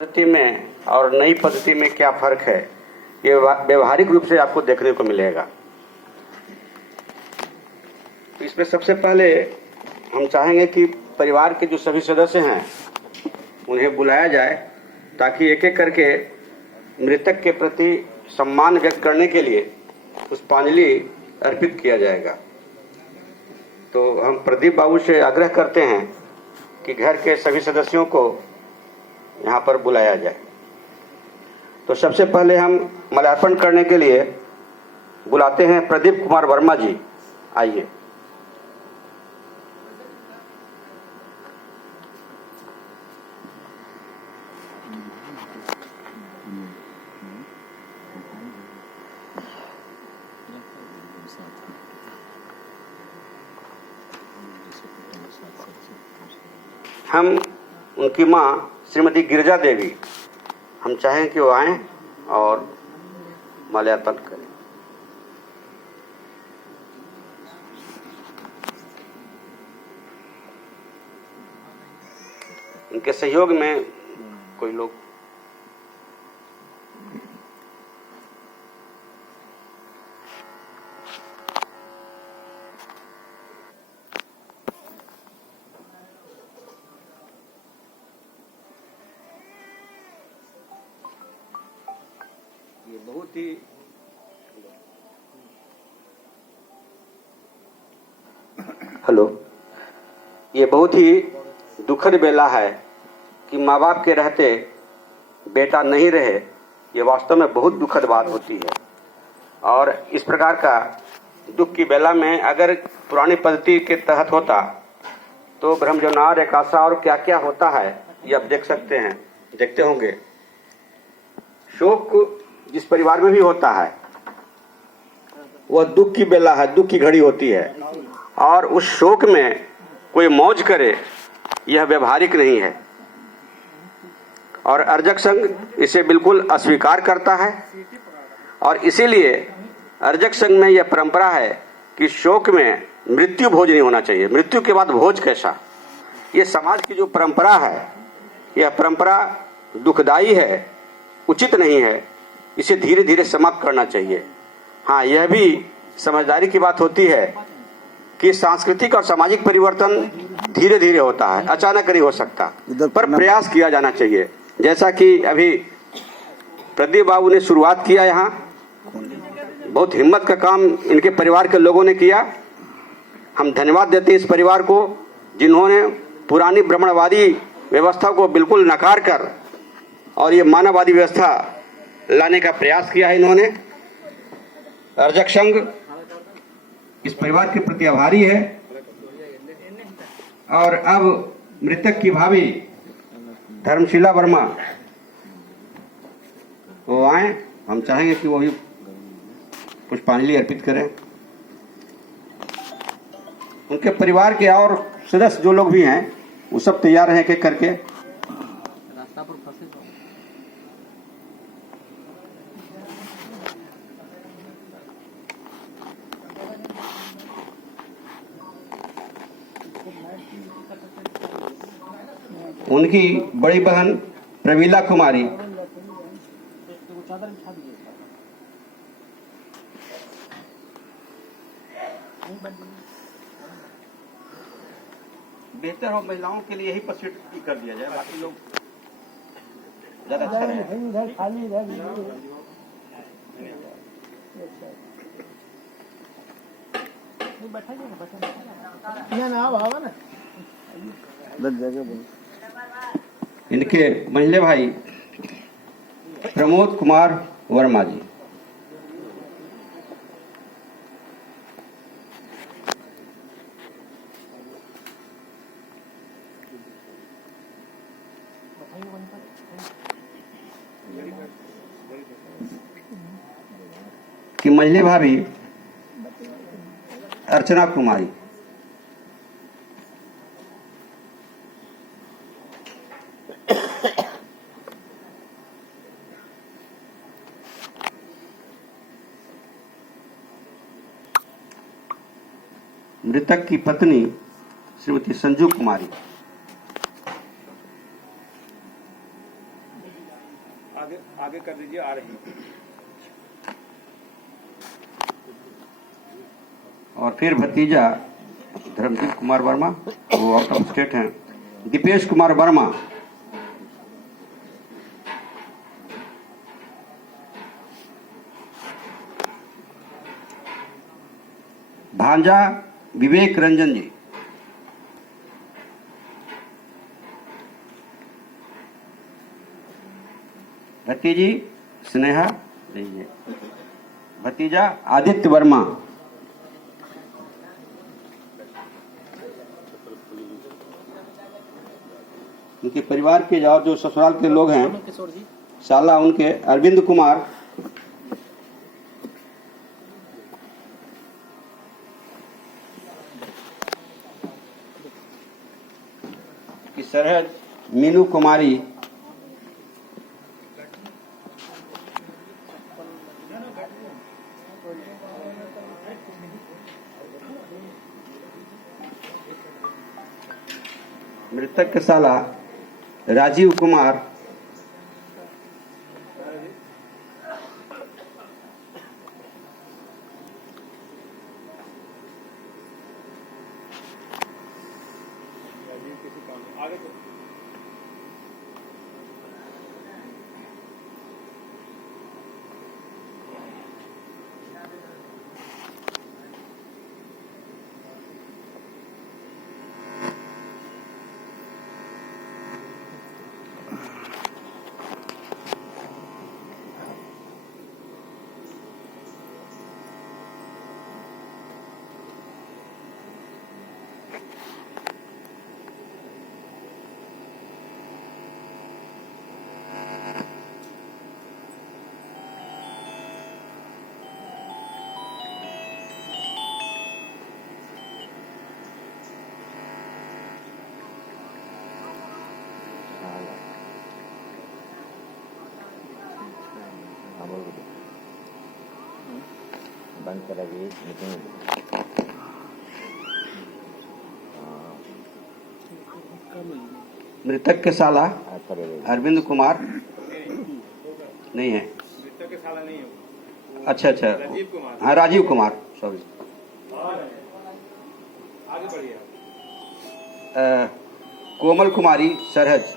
पद्धति में और नई पद्धति में क्या फर्क है, ये व्यवहारिक रूप से आपको देखने को मिलेगा। इसमें सबसे पहले हम चाहेंगे कि परिवार के जो सभी सदस्य हैं उन्हें बुलाया जाए, ताकि एक एक करके मृतक के प्रति सम्मान व्यक्त करने के लिए पुष्पांजलि अर्पित किया जाएगा। तो हम प्रदीप बाबू से आग्रह करते हैं कि घर के सभी सदस्यों को यहाँ पर बुलाया जाए। तो सबसे पहले हम माल्यार्पण करने के लिए बुलाते हैं प्रदीप कुमार वर्मा जी। आइए। हम उनकी माँ श्रीमती गिरिजा देवी, हम चाहें कि वो आएं और माल्यार्पण करें। उनके सहयोग में कोई लोग ये बहुत ही ये बहुत ही दुखद बेला है कि माँ बाप के रहते बेटा नहीं रहे। ये वास्तव में बहुत दुखद बात होती है, और इस प्रकार का दुख की बेला में अगर पुरानी पद्धति के तहत होता तो ब्रह्मजनार एकाशा और क्या क्या होता है ये आप देख सकते हैं, देखते होंगे। शोक जिस परिवार में भी होता है वह दुख की बेला है, दुख की घड़ी होती है, और उस शोक में कोई मौज करे यह व्यवहारिक नहीं है। और अर्जक संघ इसे बिल्कुल अस्वीकार करता है, और इसीलिए अर्जक संघ में यह परंपरा है कि शोक में मृत्यु भोज नहीं होना चाहिए। मृत्यु के बाद भोज कैसा? ये समाज की जो परंपरा है, यह परंपरा दुखदाई है, उचित नहीं है। इसे धीरे धीरे समाप्त करना चाहिए। हाँ, यह भी समझदारी की बात होती है कि सांस्कृतिक और सामाजिक परिवर्तन धीरे धीरे होता है, अचानक नहीं हो सकता, पर प्रयास किया जाना चाहिए। जैसा कि अभी प्रदीप बाबू ने शुरुआत किया, यहाँ बहुत हिम्मत का काम इनके परिवार के लोगों ने किया। हम धन्यवाद देते हैं इस परिवार को, जिन्होंने पुरानी ब्राह्मणवादी व्यवस्था को बिल्कुल नकार कर और ये मानववादी व्यवस्था लाने का प्रयास किया है इन्होंने। अर्जक संघ इस परिवार के प्रति आभारी है। और अब मृतक की भाभी धर्मशिला वर्मा वो आए, हम चाहेंगे कि वो भी पुष्पांजलि अर्पित करें। उनके परिवार के और सदस्य जो लोग भी हैं वो सब तैयार हैं एक एक करके। उनकी बड़ी बहन प्रवीला कुमारी, बेहतर हो महिलाओं के लिए यही पर कर दिया जाए, बाकी लोग ज्यादा अच्छा रहे। इनके मंझले भाई प्रमोद कुमार वर्मा जी, की मंझली भाभी अर्चना कुमारी, मृतक की पत्नी श्रीमती संजू कुमारी, आगे आगे कर दीजिए, आ रही है। और फिर भतीजा धर्मजीत कुमार वर्मा, वो आउट ऑफ स्टेट हैं। दीपेश कुमार वर्मा, भांजा विवेक रंजन जी, भतीजी स्नेहा, भतीजा आदित्य वर्मा, उनके परिवार के और जो ससुराल के लोग हैं, साला उनके अरविंद कुमार, की सरहद मीनू कुमारी, मृतक के साला राजीव कुमार, बंद करा दी मीटिंग। मृतक के साला अरविंद कुमार नहीं है। मृतक के साला नहीं है। अच्छा अच्छा, राजीव कुमार। हाँ राजीव कुमार, सॉरी। आगे बढ़िए। कोमल कुमारी सरहज,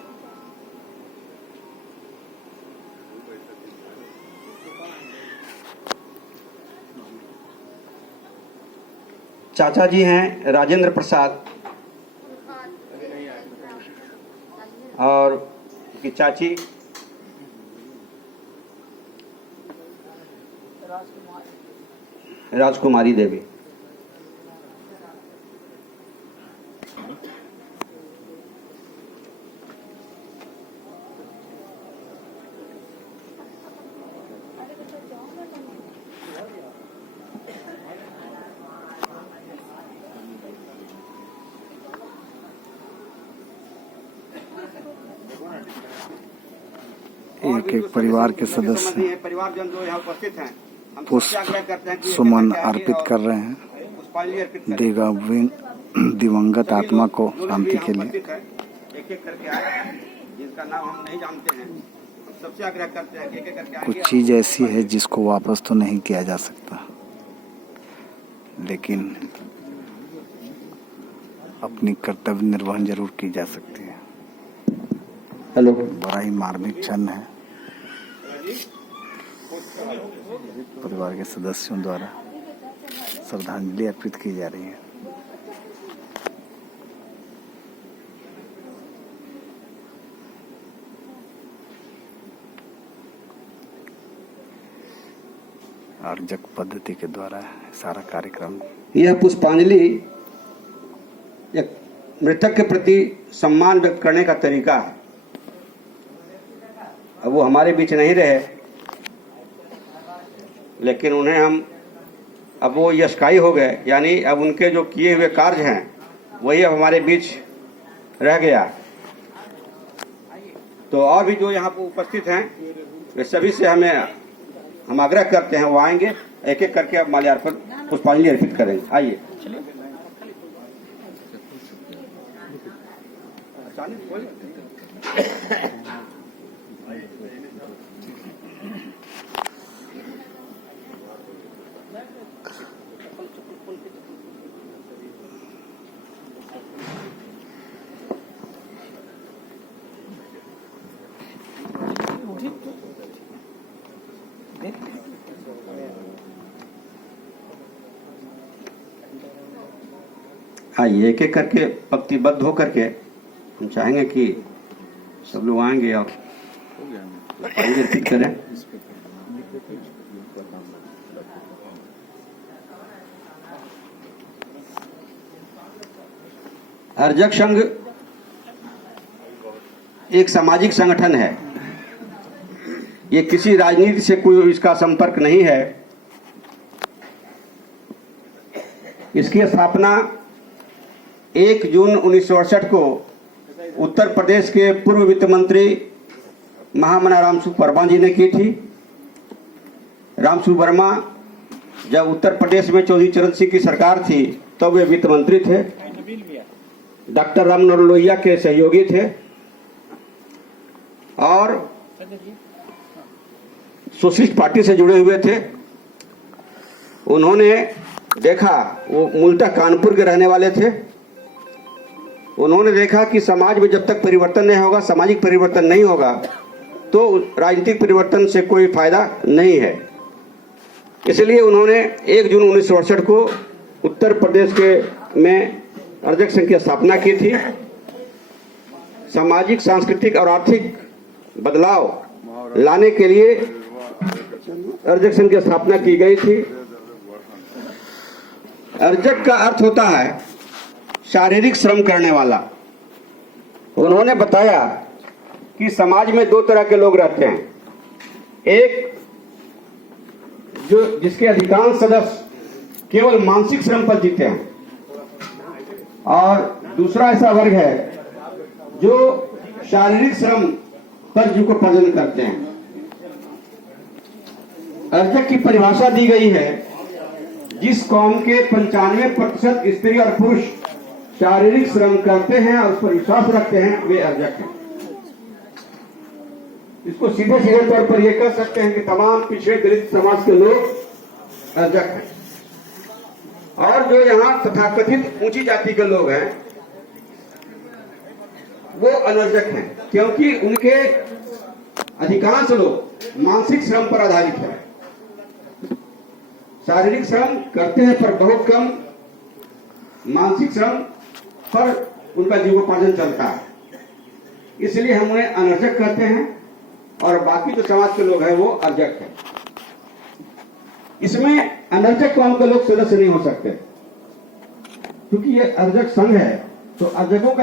चाचा जी हैं राजेंद्र प्रसाद और की चाची राजकुमारी देवी। एक एक परिवार के सदस्य परिवारजन जो यहाँ उपस्थित हैं, हम पुष्प सुमन अर्पित कर रहे हैं दिवंगत आत्मा को शांति के लिए। एक एक करके आए, जिनका नाम हम नहीं जानते हैं, हम सबसे आग्रह करते हैं कि एक एक करके कुछ चीज ऐसी है जिसको वापस तो नहीं किया जा सकता, लेकिन अपनी कर्तव्य निर्वहन जरूर की जा सकती है। हेलो, बड़ा ही मार्मिक क्षण है। परिवार के सदस्यों द्वारा श्रद्धांजलि अर्पित की जा रही है। अर्जक पद्धति के द्वारा सारा कार्यक्रम। यह पुष्पांजलि एक मृतक के प्रति सम्मान व्यक्त करने का तरीका है। अब वो हमारे बीच नहीं रहे, लेकिन उन्हें हम, अब वो यशकाई हो गए, यानी अब उनके जो किए हुए कार्य हैं वही अब हमारे बीच रह गया। तो और भी जो यहाँ पर उपस्थित हैं वे सभी से हम आग्रह करते हैं वो आएंगे, एक एक करके अब माल्यार्पण पुष्पांजलि अर्पित करेंगे। आइए। आइए एक एक करके पंक्तिबद्ध होकर के हम चाहेंगे कि सब लोग आएंगे और अर्पित करें। अर्जक संघ एक सामाजिक संगठन है। ये किसी राजनीति से कोई इसका संपर्क नहीं है। इसकी स्थापना 1 जून 1968 को उत्तर प्रदेश के पूर्व वित्त मंत्री महामना रामसु वर्मा जी ने की थी। रामसु वर्मा जब उत्तर प्रदेश में चौधरी चरण सिंह की सरकार थी तब वे वित्त मंत्री थे। डॉक्टर राम मनोहर लोहिया के सहयोगी थे और सोशलिस्ट पार्टी से जुड़े हुए थे। उन्होंने देखा, वो मूलतः कानपुर के रहने वाले थे। उन्होंने देखा कि समाज में जब तक परिवर्तन नहीं होगा, सामाजिक परिवर्तन नहीं होगा, तो राजनीतिक परिवर्तन से कोई फायदा नहीं है। इसलिए उन्होंने 1 जून 1968 को उत्तर प्रदेश के में अर्जक संघ की स्थापना की थी। सामाजिक, सांस्कृतिक और आर्थिक बदलाव लाने के लिए अर्जक संघ की स्थापना की गई थी। अर्जक का अर्थ होता है शारीरिक श्रम करने वाला। उन्होंने बताया कि समाज में 2 तरह के लोग रहते हैं। एक जो जिसके अधिकांश सदस्य केवल मानसिक श्रम पर जीते हैं और दूसरा ऐसा वर्ग है जो शारीरिक श्रम पर जीविकोपार्जन करते हैं। अर्जक की परिभाषा दी गई है, जिस कौम के 95% स्त्री और पुरुष शारीरिक श्रम करते हैं और उस पर विश्वास रखते हैं, वे अर्जक हैं। इसको सीधे सीधे तौर पर यह कह सकते हैं कि तमाम पिछड़े दलित समाज के लोग अर्जक हैं। और जो यहाँ तथाकथित ऊंची जाति के लोग हैं वो अनर्जक हैं, क्योंकि उनके अधिकांश लोग मानसिक श्रम पर आधारित है। शारीरिक श्रम करते हैं पर बहुत कम, मानसिक श्रम पर उनका जीवोपार्जन चलता है। इसलिए हम उन्हें अनर्जक कहते हैं और बाकी जो समाज के लोग हैं वो अर्जक हैं। इसमें अनर्जक कौम के लोग सदस्य नहीं हो सकते, क्योंकि ये अर्जक संघ है। तो अर्जकों का